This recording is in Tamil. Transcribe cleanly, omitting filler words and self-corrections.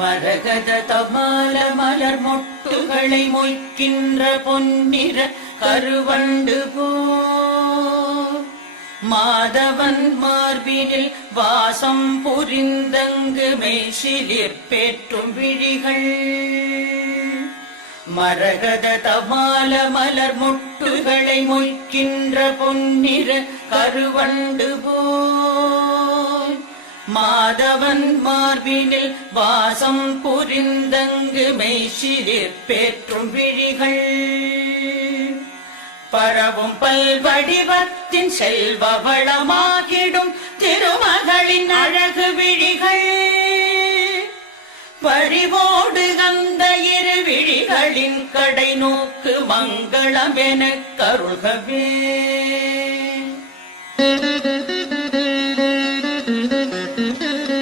மரகத தமால மலர் மொட்டுகளை மொய்க்கின்ற பொன்னிற கருவண்டு போல் மாதவன் மார்பினில் வாசம் புரிந்தங்கு மெய்சிலிர் பேற்றும் விழிகள் மரகத தமால மலர் மொட்டுகளை மொய்க்கின்ற பொன்னிற கருவண்டு போல் மாதவன் மார்பினில் வாசம் புரிந்தங்கு மெய்சிலிர் பேற்றும் விழிகள் பரவும் பல்வடிவத்தின் செல்வ வளமாகிடும் திருமகளின் அழகு விழிகள் பறிவோடு அந்த இரு விழிகளின் கடை நோக்கு மங்களம் எனக் கருள்கவே.